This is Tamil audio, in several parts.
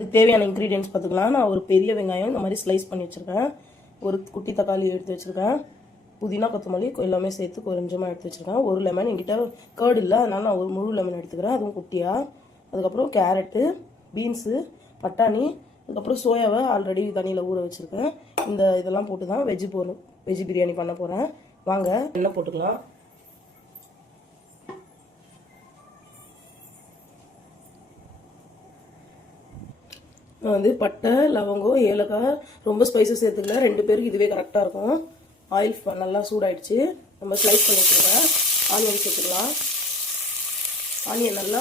இதுக்கு தேவையான இன்க்ரீடியன்ஸ் பார்த்துக்கலாம். நான் ஒரு பெரிய வெங்காயம் இந்த மாதிரி ஸ்லைஸ் பண்ணி வச்சுருக்கேன். ஒரு குட்டி தக்காளி எடுத்து வச்சுருக்கேன். புதினா கொத்தமல்லி எல்லாமே சேர்த்து கொஞ்சமாக எடுத்து வச்சுருக்கேன். ஒரு லெமன் என்கிட்ட கேர்டு இல்லை, அதனால் நான் ஒரு முழு லெமன் எடுத்துக்கிறேன், அதுவும் குட்டியாக. அதுக்கப்புறம் கேரட்டு, பீன்ஸு, பட்டாணி, அதுக்கப்புறம் சோயாவை ஆல்ரெடி தண்ணியில் ஊற வச்சுருக்கேன். இதெல்லாம் போட்டு தான் வெஜ் பிரியாணி பண்ண போகிறேன். வாங்க எண்ணெய் போட்டுக்கலாம். நான் வந்து பட்டை, லவங்கம், ஏலக்காய், ரொம்ப ஸ்பைசஸ் சேர்த்துக்கல, 2 பேருக்கு இதுவே கரெக்டாக இருக்கும். ஆயில் நல்லா சூடாயிடுச்சு. நம்ம ஸ்லைஸ் பண்ணி வச்சுருக்கேன். ஆனியன் சேர்த்துக்கலாம். ஆனியன் நல்லா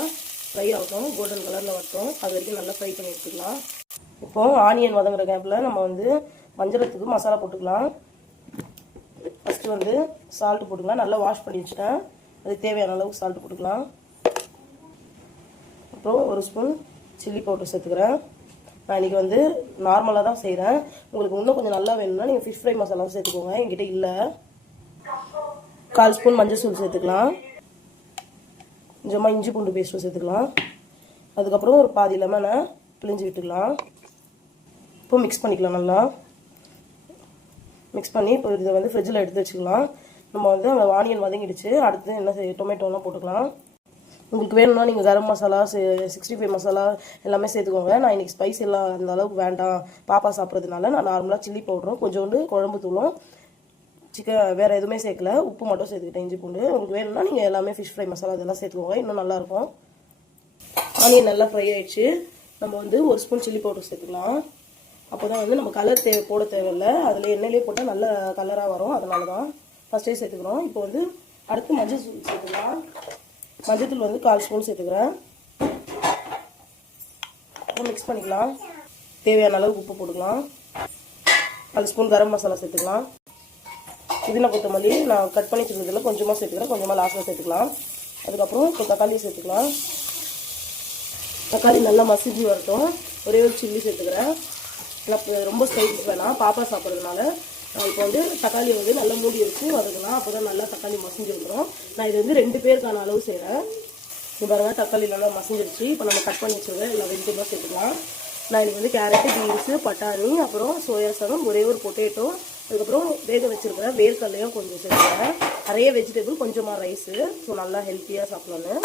ஃப்ரை ஆகும், கோல்டன் கலரில் வரட்டும், அது வரைக்கும் நல்லா ஃப்ரை பண்ணி எடுத்துக்கலாம். இப்போ ஆனியன் வதங்குற கேப்பில் நம்ம வந்து மஞ்சளத்துக்கு மசாலா போட்டுக்கலாம். ஃபஸ்ட்டு வந்து சால்ட்டு போட்டுக்கலாம். நல்லா வாஷ் பண்ணி வச்சுட்டேன். அதுக்கு தேவையான அளவுக்கு சால்ட்டு போட்டுக்கலாம். அப்புறம் ஒரு ஸ்பூன் சில்லி பவுடர் சேர்த்துக்கிறேன். நான் இன்றைக்கி வந்து நார்மலாக தான் செய்கிறேன். உங்களுக்கு இன்னும் கொஞ்சம் நல்லா வேணும்னா நீங்கள் ஃபிஷ் ஃப்ரை மசாலாவும் சேர்த்துக்கோங்க, என்கிட்ட இல்லை. 1/4 ஸ்பூன் மஞ்சள் தூள் சேர்த்துக்கலாம். கொஞ்சமாக இஞ்சி பூண்டு பேஸ்ட்டும் சேர்த்துக்கலாம். அதுக்கப்புறம் ஒரு பாதி லெமனை பிழிஞ்சு விட்டுக்கலாம். இப்போ மிக்ஸ் பண்ணிக்கலாம். நல்லா மிக்ஸ் பண்ணி இப்போ இதை வந்து ஃப்ரிட்ஜில் எடுத்து வச்சுக்கலாம். நம்ம வந்து அங்கே ஆனியன் வதங்கிடுச்சு. அடுத்து என்ன டொமேட்டோலாம் போட்டுக்கலாம். உங்களுக்கு வேணும்னா நீங்கள் கரம் மசாலா, 65 மசாலா எல்லாமே சேர்த்துக்கோங்க. நான் இன்றைக்கி ஸ்பைஸ் எல்லாம் அந்த அளவுக்கு வேண்டாம், பாப்பா சாப்பிட்றதுனால நான் நார்மலாக சில்லி பவுடரும் கொஞ்சோண்டு குழம்பு தூளும் சிக்கன் வேறு எதுவுமே சேர்க்கல, உப்பு மட்டும் சேர்த்துக்கிட்டேன், இஞ்சி பூண்டு. உங்களுக்கு வேணும்னா நீங்கள் எல்லாமே ஃபிஷ் ஃப்ரை மசாலா இதெல்லாம் சேர்த்துக்கோங்க, இன்னும் நல்லாயிருக்கும். ஆனியன் நல்லா ஃப்ரை ஆகிடுச்சு. நம்ம வந்து ஒரு ஸ்பூன் சில்லி பவுடர் சேர்த்துக்கலாம். அப்போ தான் வந்து நம்ம கலர் போட தேவையில்லை, அதில் எண்ணெயிலே போட்டால் நல்ல கலராக வரும், அதனால தான் ஃபஸ்ட்டே சேர்த்துக்கிறோம். இப்போ வந்து அடுத்து மஞ்சள் தூள் சேர்த்துக்கலாம். மஞ்சள் தூள் வந்து 1/4 ஸ்பூன் சேர்த்துக்கிறேன். மிக்ஸ் பண்ணிக்கலாம். தேவையான அளவுக்கு உப்பு போட்டுக்கலாம். 1/4 ஸ்பூன் கரம் மசாலா சேர்த்துக்கலாம். புதினா கொத்தமல்லி நான் கட் பண்ணி வச்சுருக்கிறதுல கொஞ்சமாக சேர்த்துக்கிறேன், கொஞ்சமாக லாஸ்ட்டில் சேர்த்துக்கலாம். அதுக்கப்புறம் இப்போ தக்காளியை சேர்த்துக்கலாம். தக்காளி நல்லா மசிஞ்சு வரட்டும். ஒரே ஒரு சில்லி சேர்த்துக்கிறேன். ரொம்ப ஸ்பைசஸ் வேணாம், பாப்பா சாப்பிட்றதுனால. இப்போ வந்து தக்காளியை வந்து நல்லா மூடி வச்சு வதக்கலாம், அப்போ தான் நல்லா தக்காளி மசிஞ்சு வந்துடும். நான் இது வந்து 2 பேருக்கான அளவு செய்கிறேன். இது பாருங்கள், தக்காளி நல்லா மசிஞ்சிருச்சு. இப்போ நம்ம கட் பண்ணி வச்சுருக்கேன் எல்லா வெஜிடபிளும் சேர்த்துக்கலாம். நான் இது வந்து கேரட்டு, பீன்ஸு, பட்டாணி, அப்புறம் சோயா சாதம், ஒரே ஒரு பொட்டேட்டோ, அதுக்கப்புறம் வேக வச்சுருக்கிறேன் வேர்க்கடலையும் கொஞ்சம் சேர்த்துக்கிறேன். நிறைய வெஜிடபிள், கொஞ்சமாக ரைஸு. ஸோ நல்லா ஹெல்த்தியாக சாப்பிடலான்னு.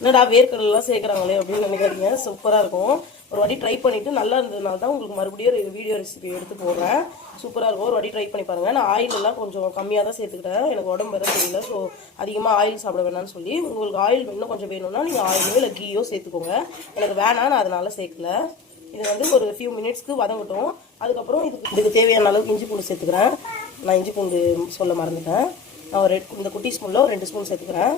என்னடா வேர்க்கடலாம் சேர்க்குறாங்களே அப்படின்னு நினைக்காதீங்க, சூப்பராக இருக்கும். ஒரு வாட்டி ட்ரை பண்ணிவிட்டு நல்லா இருந்ததுனால தான் உங்களுக்கு மறுபடியும் வீடியோ ரெசிபி எடுத்து போடுறேன். சூப்பராக இருக்கும், ஒரு வாட்டி ட்ரை பண்ணி பாருங்கள். நான் ஆயிலெல்லாம் கொஞ்சம் கம்மியாக தான் சேர்த்துக்கிட்டேன், எனக்கு உடம்பு வேறு தெரியல. ஸோ அதிகமாக ஆயில் சாப்பிட வேணாம்னு சொல்லி, உங்களுக்கு ஆயில் இன்னும் கொஞ்சம் வேணும்னா நீங்கள் ஆயிலோ இல்லை கீயோ சேர்த்துக்கோங்க. எனக்கு வேணாம், நான் அதனால் சேர்க்கல. இது வந்து ஒரு ஃபியூ மினிட்ஸ்க்கு வதங்கட்டும். அதுக்கப்புறம் இதுக்கு தேவையான அளவுக்கு இஞ்சி பூண்டு சேர்த்துக்கிறேன். நான் இஞ்சி பூண்டு சொல்ல மறந்துட்டேன். நான் இந்த குட்டி ஸ்பூனில் ஒரு 2 ஸ்பூன் சேர்த்துக்கிறேன்.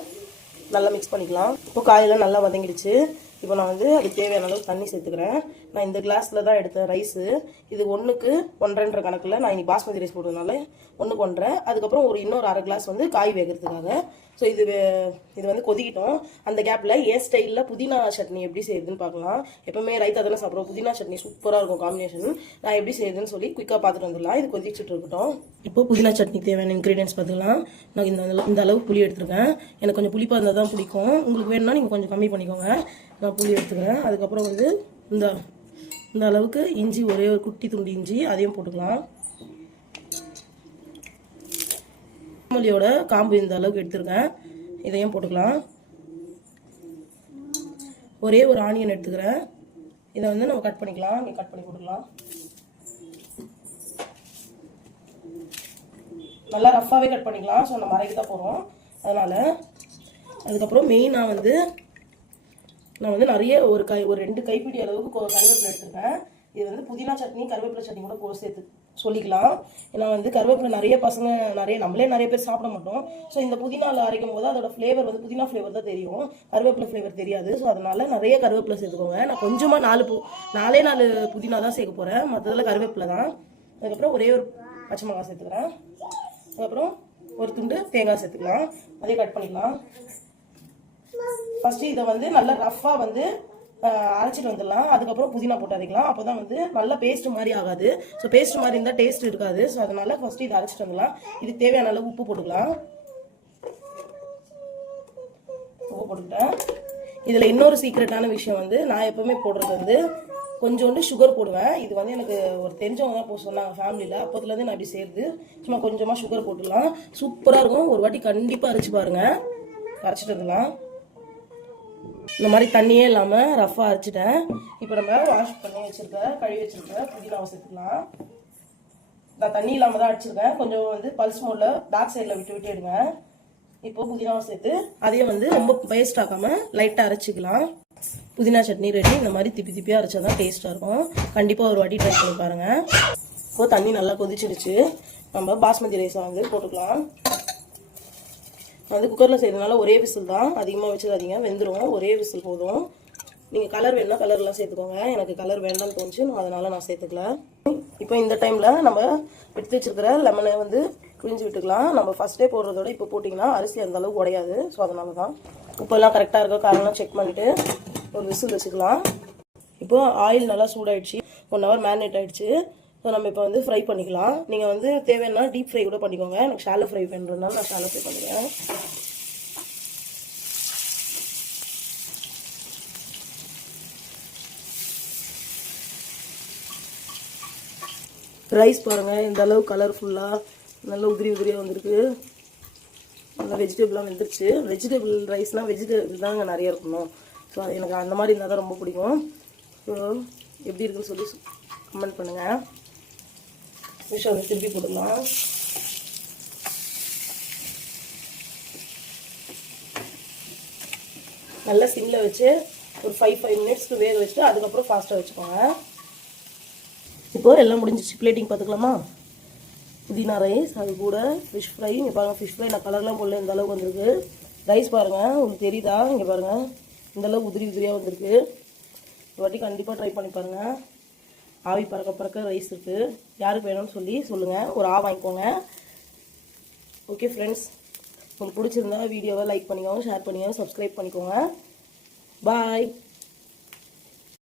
நல்லா மிக்ஸ் பண்ணிக்கலாம். இப்போ காயெல்லாம் நல்லா வதங்கிடுச்சு. இப்போ நான் வந்து அதுக்கு தேவையான அளவுக்கு தண்ணி சேர்த்துக்கிறேன். நான் இந்த கிளாஸில் தான் எடுத்தேன் ரைஸு. இது 1க்கு 1.5 கணக்கில் நான் இன்னைக்கு பாஸ்மதி ரைஸ் போடுறதுனால 1க்கு 1.5. அதுக்கப்புறம் இன்னொரு 1/2 கிளாஸ் வந்து காய் வேகிறதுக்காக. ஸோ இது வந்து கொதிக்கிட்டோம். அந்த கேப்பில் என் ஸ்டைலில் புதினா சட்னி எப்படி செய்யுதுன்னு பார்க்கலாம். எப்போவுமே ரைத்தா தானே சாப்பிட்றோம், புதினா சட்னி சூப்பராக இருக்கும் காம்பினேஷன். நான் எப்படி செய்யுதுன்னு சொல்லி குயிக்காக பார்த்துட்டு வந்துடலாம். இது கொதிச்சுட்டு இருக்கட்டும். இப்போ புதினா சட்னி தேவையான இன்க்ரீடியன்ஸ் பார்த்துக்கலாம். நான் இந்த அளவுக்கு புளி எடுத்துருக்கேன். எனக்கு கொஞ்சம் புளிப்பாக இருந்தால் தான் பிடிக்கும். உங்களுக்கு வேணும்னா நீங்கள் கொஞ்சம் கம்மி பண்ணிக்கோங்க. நான் புளி எடுத்துக்கிறேன். அதுக்கப்புறம் வந்து இந்த அளவுக்கு இஞ்சி, ஒரே ஒரு குட்டி துண்டு இஞ்சி, அதையும் போட்டுக்கலாம். கொத்தமல்லியோட காம்பு இந்த அளவுக்கு எடுத்துருக்கேன், இதையும் போட்டுக்கலாம். ஒரே ஒரு ஆனியன் எடுத்துக்கிறேன். இதை வந்து நம்ம கட் பண்ணிக்கலாம். இங்கே கட் பண்ணி போட்டுக்கலாம். நல்லா ரஃப்பாகவே கட் பண்ணிக்கலாம். ஸோ நம்ம அரைக்க தான் போகிறோம், அதனால். அதுக்கப்புறம் மெயினாக வந்து நான் வந்து நிறைய ஒரு 2 கைப்பிடி அளவுக்கு கருவேப்பிலை எடுத்துருக்கேன். இது வந்து புதினா சட்னி, கருவேப்பிலை சட்னி கூட சேர்த்து சொல்லிக்கலாம். ஏன்னா வந்து கருவேப்பிலை நிறைய பசங்க நம்மளே நிறைய பேர் சாப்பிட மாட்டோம். ஸோ இந்த புதினாவில் அரைக்கும் போது அதோட ஃப்ளேவர் வந்து புதினா ஃப்ளேவர் தான் தெரியும், கருவேப்பிலை ஃப்ளேவர் தெரியாது. ஸோ அதனால நிறைய கருவேப்பிலை சேர்த்துக்கோங்க. நான் கொஞ்சமாக 4 புதினா தான் சேர்க்க போகிறேன், மற்றதில் கருவேப்பிலை தான். அதுக்கப்புறம் ஒரே ஒரு பச்சை மிளகாய் சேர்த்துக்கிறேன். அதுக்கப்புறம் ஒரு துண்டு தேங்காய் சேர்த்துக்கலாம், அதையும் கட் பண்ணிக்கலாம். ஃபஸ்ட்டு இதை வந்து நல்லா ரஃப்பாக வந்து அரைச்சிட்டு வந்துடலாம். அதுக்கப்புறம் புதினா போட்டு அரைக்கலாம். அப்போ தான் வந்து நல்லா பேஸ்ட் மாதிரி ஆகாது. ஸோ பேஸ்ட் மாதிரி இருந்தால் டேஸ்ட் இருக்காது. ஸோ அதனால ஃபஸ்ட்டு இதை அரைச்சிட்டு வந்துடலாம். இதுக்கு தேவையான அளவு உப்பு போட்டுக்கலாம். உப்பு போட்டுக்கிட்டேன். இதில் இன்னொரு சீக்ரெட்டான விஷயம் வந்து, நான் எப்போவுமே போடுறது வந்து கொஞ்சோண்டு சுகர் போடுவேன். இது வந்து எனக்கு ஒரு தெரிஞ்சவங்க தான் போட சொன்னாங்க ஃபேமிலியில். அப்போதுலேருந்து நான் இப்படி செய்கிறது. சும்மா கொஞ்சமாக சுகர் போட்டுடலாம். சூப்பராக இருக்கும். ஒரு வாட்டி கண்டிப்பாக அரைச்சி பாருங்கள். அரைச்சிட்டு வந்துடலாம். இந்த மாதிரி தண்ணியே இல்லாமல் ரஃபாக அரைச்சிட்டேன். இப்போ நம்ம வாஷ் பண்ணி வச்சுருக்கேன், கழுவி வச்சுருக்கேன் புதினாவை சேர்த்துக்கலாம். நான் தண்ணி இல்லாமல் தான் அடிச்சிருக்கேன். கொஞ்சம் வந்து பல்ஸ் மோடில் பேக் சைடில் விட்டு விட்டு எடுங்க. இப்போ புதினாவை சேர்த்து அதையும் வந்து ரொம்ப பேஸ்ட் ஆக்காமல் லைட்டாக அரைச்சிக்கலாம். புதினா சட்னி ரெடி. இந்த மாதிரி திப்பி திப்பியாக அரைச்சா தான் டேஸ்ட்டாக இருக்கும். கண்டிப்பாக ஒரு வாட்டி ட்ரை பண்ணி பாருங்கள். இப்போ தண்ணி நல்லா கொதிச்சிடுச்சு. நம்ம பாஸ்மதி ரைஸை வந்து போட்டுக்கலாம். வந்து குக்கரில் செய்யறதுனால ஒரே விசில் தான், அதிகமாக வச்சுக்காதீங்க, வெந்துடும். ஒரே விசில் போதும். நீங்கள் கலர் வேணும்னா கலர்லாம் சேர்த்துக்கோங்க. எனக்கு கலர் வேண்டாம்னு தோணுச்சு, அதனால் நான் சேர்த்துக்கல. இப்போ இந்த டைமில் நம்ம எடுத்து வச்சிருக்கிற லெமனை வந்து பிழிஞ்சு விட்டுக்கலாம். நம்ம ஃபஸ்ட்டே போடுறதோட இப்போ போட்டிங்கன்னா அரிசி அந்த அளவுக்கு உடையாது. ஸோ அதனால தான். உப்பெல்லாம் கரெக்டாக இருக்கா காரணம் செக் பண்ணிவிட்டு ஒரு விசில் வச்சுக்கலாம். இப்போ ஆயில் நல்லா சூடாயிடுச்சு. 1 hour மேரினேட் ஆகிடுச்சு. ஸோ நம்ம இப்போ வந்து ஃப்ரை பண்ணிக்கலாம். நீங்கள் வந்து தேவைன்னா டீப் ஃப்ரை கூட பண்ணிக்கோங்க. எனக்கு ஷாலோ ஃப்ரை பண்ணுறதுனால நான் ஷாலோ ஃப்ரை பண்ணிக்கிறேன். ரைஸ் பாருங்கள், இந்த அளவு கலர்ஃபுல்லாக நல்ல உதிரி உதிரியாக வந்திருக்கு. நல்லா வெஜிடபிளாக வந்துருச்சு. வெஜிடபிள் ரைஸ்னால் வெஜிடபிள் தாங்க நிறைய இருக்கணும். ஸோ எனக்கு அந்த மாதிரி இருந்தால் தான் ரொம்ப பிடிக்கும். ஸோ எப்படி இருக்குன்னு சொல்லி கமெண்ட் பண்ணுங்கள். விஷயம் வந்து திருப்பி போடலாம். நல்லா சிம்மில் வச்சு ஒரு 5 மினிட்ஸ்க்கு வேக வச்சுட்டு அதுக்கப்புறம் ஃபாஸ்ட்டாக வச்சுக்கோங்க. இப்போது எல்லாம் முடிஞ்சிச்சு. பிளேட்டிங் பார்த்துக்கலாமா? புதினா ரைஸ், அது கூட ஃபிஷ் ஃப்ரை. இங்கே பாருங்கள், ஃபிஷ் ஃப்ரை நான் கலர்லாம் போடல, இந்த அளவுக்கு வந்திருக்கு. ரைஸ் பாருங்கள், உங்களுக்கு தெரியுதா? இங்கே பாருங்கள், இந்த அளவுக்கு உதிரி உதிரியாக வந்திருக்கு. ஒரு வாட்டி கண்டிப்பாக ட்ரை பண்ணி பாருங்கள். ஆவி பறக்க பறக்க ரைஸ் இருக்குது. யாருக்கு வேணும்னு சொல்லி சொல்லுங்கள். ஒரு வாங்கிக்கோங்க. ஓகே ஃப்ரெண்ட்ஸ், உங்களுக்கு பிடிச்சிருந்தா வீடியோவை லைக் பண்ணிக்கோங்க, ஷேர் பண்ணிக்கோங்க, சப்ஸ்கிரைப் பண்ணிக்கோங்க. பாய்.